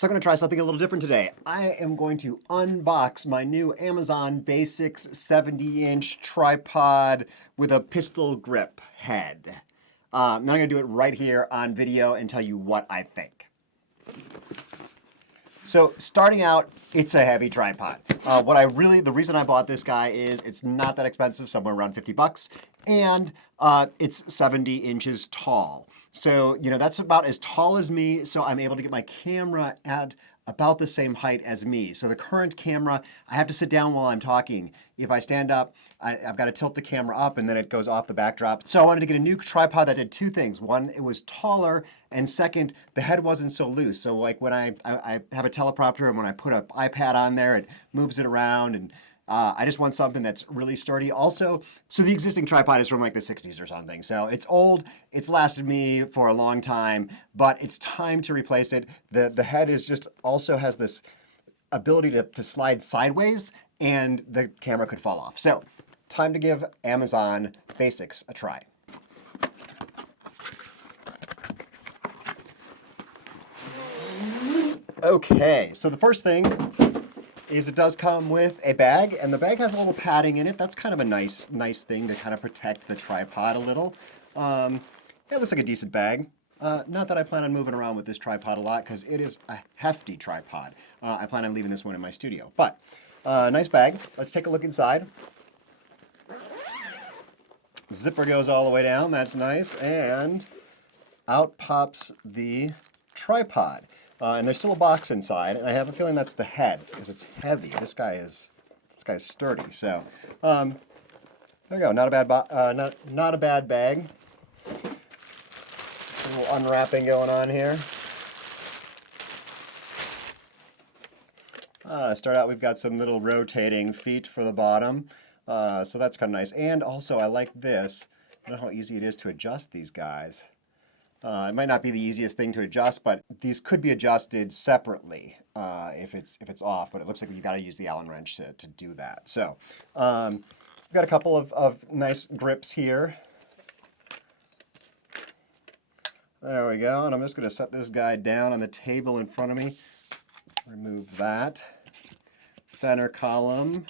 So I'm going to try something a little different today. I am going to unbox my new Amazon Basics 70-inch tripod with a pistol grip head. Now I'm going to do it right here on video and tell you what I think. So starting out, it's a heavy tripod. The reason I bought this guy is it's not that expensive, somewhere around 50 bucks, and it's 70 inches tall. So, that's about as tall as me, so I'm able to get my camera at about the same height as me. So the current camera, I have to sit down while I'm talking. If I stand up, I've got to tilt the camera up and then it goes off the backdrop. So I wanted to get a new tripod that did two things. One, it was taller, and second, the head wasn't so loose. So like when I have a teleprompter and when I put an iPad on there, it moves it around, and I just want something that's really sturdy. Also, so the existing tripod is from like the 60s or something. So it's old, it's lasted me for a long time, but it's time to replace it. The head is just also has this ability to slide sideways and the camera could fall off. So time to give Amazon Basics a try. Okay, so the first thing is it does come with a bag, and the bag has a little padding in it. That's kind of a nice thing to kind of protect the tripod a little. Yeah, it looks like a decent bag. Not that I plan on moving around with this tripod a lot because it is a hefty tripod. I plan on leaving this one in my studio. But nice bag. Let's take a look inside. Zipper goes all the way down. That's nice. And out pops the tripod. And there's still a box inside, and I have a feeling that's the head because it's heavy. This guy's sturdy. So there we go. Not a bad bag. A little unwrapping going on here. Start out, we've got some little rotating feet for the bottom. So that's kind of nice. And also, I like this. I don't know how easy it is to adjust these guys. It might not be the easiest thing to adjust, but these could be adjusted separately if it's off. But it looks like you got to use the Allen wrench to do that. So we've got a couple of nice grips here. There we go. And I'm just going to set this guy down on the table in front of me. Remove that. Center column.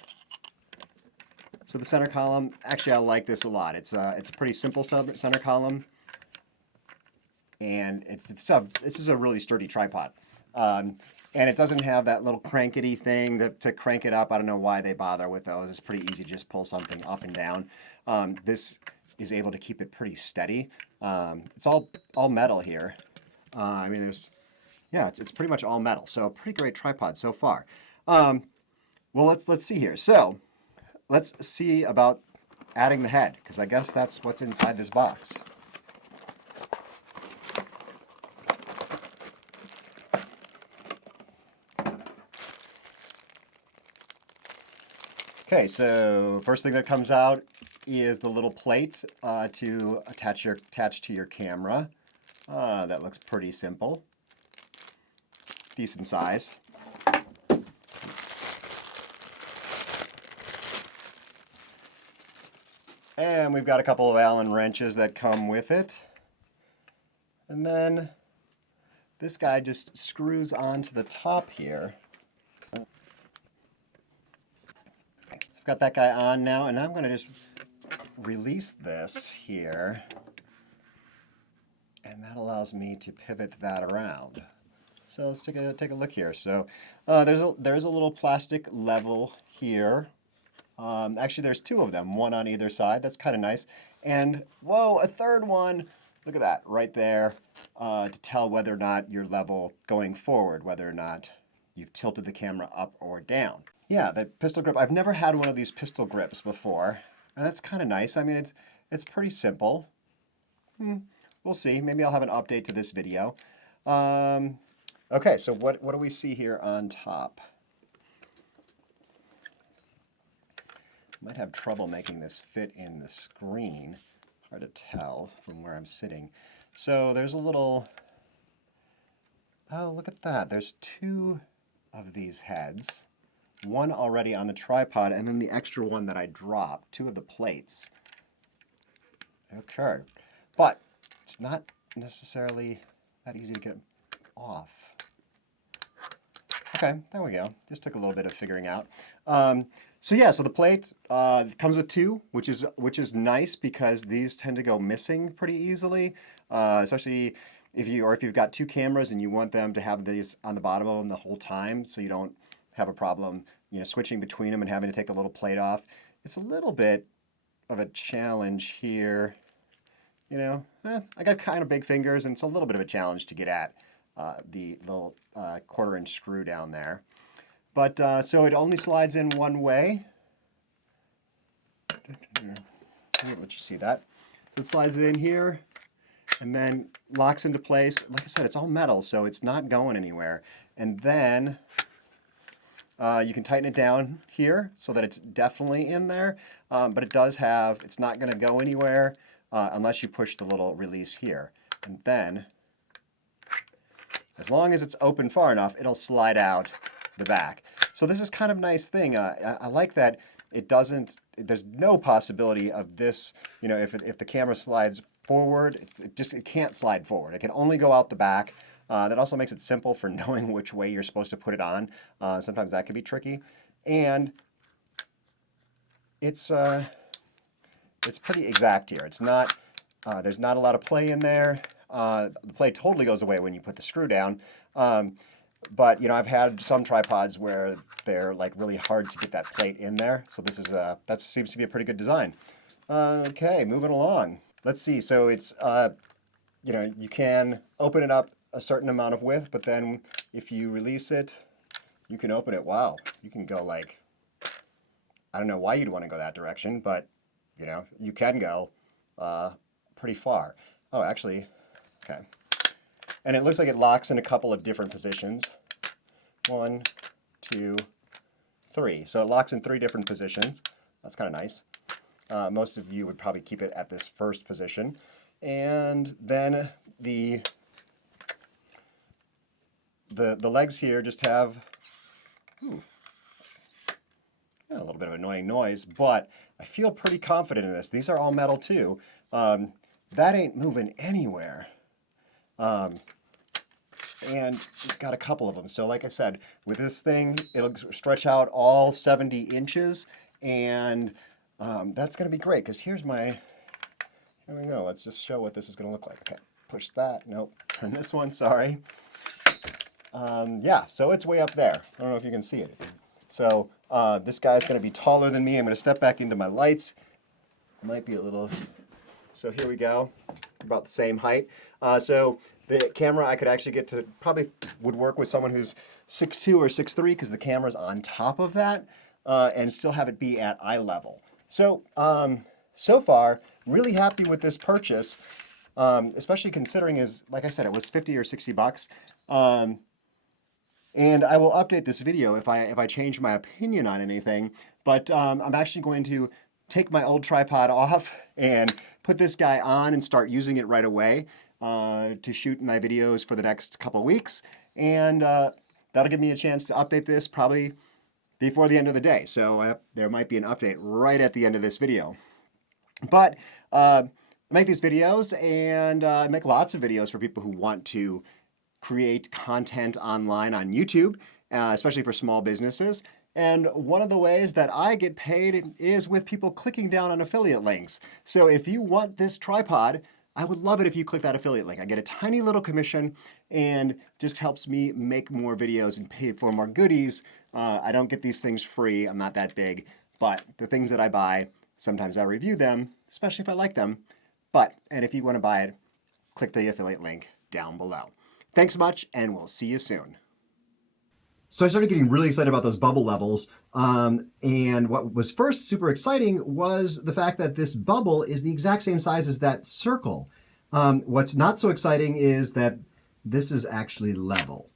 So the center column, actually I like this a lot. It's a pretty simple center column. And this is a really sturdy tripod. And it doesn't have that little crankety thing to crank it up. I don't know why they bother with those. It's pretty easy to just pull something up and down. This is able to keep it pretty steady. It's all metal here. I mean, it's pretty much all metal. So a pretty great tripod so far. Well, let's see here. So let's see about adding the head, because I guess that's what's inside this box. Okay, so first thing that comes out is the little plate to attach to your camera. That looks pretty simple. Decent size. And we've got a couple of Allen wrenches that come with it. And then this guy just screws onto the top here. I've got that guy on now, and I'm going to just release this here, and that allows me to pivot that around. So let's take a look here. So there's a little plastic level here. Actually, there's two of them, one on either side. That's kind of nice. And whoa, a third one. Look at that right there to tell whether or not you're level going forward, whether or not you've tilted the camera up or down. Yeah, the pistol grip. I've never had one of these pistol grips before, and that's kind of nice. I mean, it's pretty simple. We'll see. Maybe I'll have an update to this video. Okay, so what do we see here on top? Might have trouble making this fit in the screen. Hard to tell from where I'm sitting. So there's a little. Oh, look at that. There's two of these heads. One already on the tripod, and then the extra one that I dropped, two of the plates. Okay, but it's not necessarily that easy to get off. Okay, there we go. Just took a little bit of figuring out. So yeah, so the plate comes with two, which is nice because these tend to go missing pretty easily, especially if you've got two cameras and you want them to have these on the bottom of them the whole time, so you don't have a problem, switching between them and having to take the little plate off. It's a little bit of a challenge here. I got kind of big fingers, and it's a little bit of a challenge to get at the little 1/4-inch screw down there. But so it only slides in one way. I'll let you see that. So it slides in here and then locks into place. Like I said, it's all metal, so it's not going anywhere. And then you can tighten it down here so that it's definitely in there. But it's not going to go anywhere unless you push the little release here. And then, as long as it's open far enough, it'll slide out the back. So this is kind of a nice thing. I like that there's no possibility of this, if the camera slides forward, it can't slide forward. It can only go out the back. That also makes it simple for knowing which way you're supposed to put it on. Sometimes that can be tricky. And it's pretty exact here. There's not a lot of play in there. The play totally goes away when you put the screw down. But I've had some tripods where they're like really hard to get that plate in there. So that seems to be a pretty good design. Okay, moving along. Let's see. So it's you can open it up a certain amount of width, but then if you release it, you can open it. Wow, you can go like, I don't know why you'd want to go that direction, but you can go pretty far. Oh, actually, okay. And it looks like it locks in a couple of different positions. 1, 2, 3. So it locks in 3 different positions. That's kind of nice. Most of you would probably keep it at this first position. And then the legs here just have a little bit of annoying noise, but I feel pretty confident in this. These are all metal too. That ain't moving anywhere. And we've got a couple of them. So like I said, with this thing, it'll stretch out all 70 inches, and that's going to be great, because here we go. Let's just show what this is going to look like. Okay, push that. Nope. Turn this one, sorry. Yeah, so it's way up there. I don't know if you can see it. So this guy's going to be taller than me. I'm going to step back into my lights. It might be a little... So here we go, about the same height. So the camera I could actually get to, probably would work with someone who's 6'2" or 6'3", because the camera's on top of that, and still have it be at eye level. So, so far, really happy with this purchase, especially considering, like I said, it was 50 or 60 bucks. And I will update this video if I change my opinion on anything, but I'm actually going to take my old tripod off and put this guy on and start using it right away to shoot my videos for the next couple weeks. And that'll give me a chance to update this probably before the end of the day. So there might be an update right at the end of this video. But I make these videos, and I make lots of videos for people who want to create content online on YouTube, especially for small businesses. And one of the ways that I get paid is with people clicking down on affiliate links. So if you want this tripod, I would love it if you click that affiliate link. I get a tiny little commission, and just helps me make more videos and pay for more goodies. I don't get these things free. I'm not that big. But the things that I buy, sometimes I review them, especially if I like them. And if you want to buy it, click the affiliate link down below. Thanks much, and we'll see you soon. So I started getting really excited about those bubble levels, and what was first super exciting was the fact that this bubble is the exact same size as that circle. What's not so exciting is that this is actually level.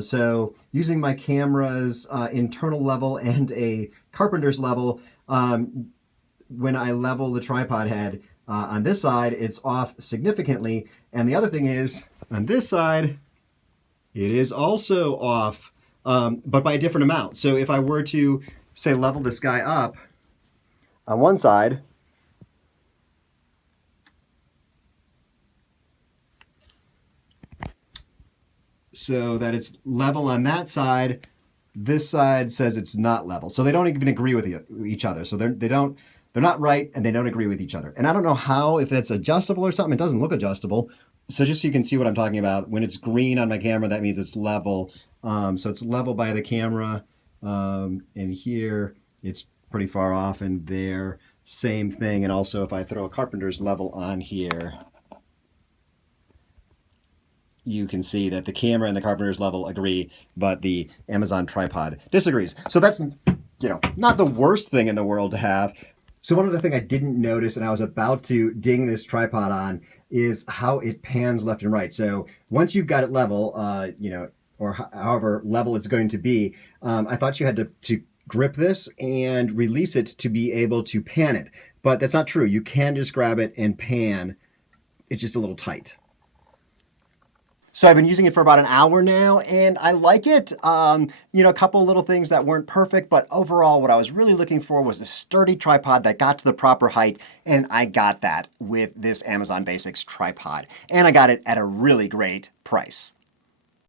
So using my camera's internal level and a carpenter's level, when I level the tripod head on this side, it's off significantly, and the other thing is, on this side, it is also off. But by a different amount. So if I were to, say, level this guy up on one side, so that it's level on that side. This side says it's not level. So they don't even agree with each other. So they're not right and they don't agree with each other. And I don't know how, if that's adjustable or something. It doesn't look adjustable. So just so you can see what I'm talking about, when it's green on my camera, that means it's level. So it's level by the camera. And here it's pretty far off, and there, same thing. And also if I throw a carpenter's level on here, you can see that the camera and the carpenter's level agree, but the Amazon tripod disagrees. So that's, not the worst thing in the world to have. So one other thing I didn't notice, and I was about to ding this tripod on, is how it pans left and right. So once you've got it level, or however level it's going to be, I thought you had to grip this and release it to be able to pan it. But that's not true. You can just grab it and pan. It's just a little tight. So I've been using it for about an hour now, and I like it. A couple little things that weren't perfect, but overall what I was really looking for was a sturdy tripod that got to the proper height, and I got that with this Amazon Basics tripod. And I got it at a really great price.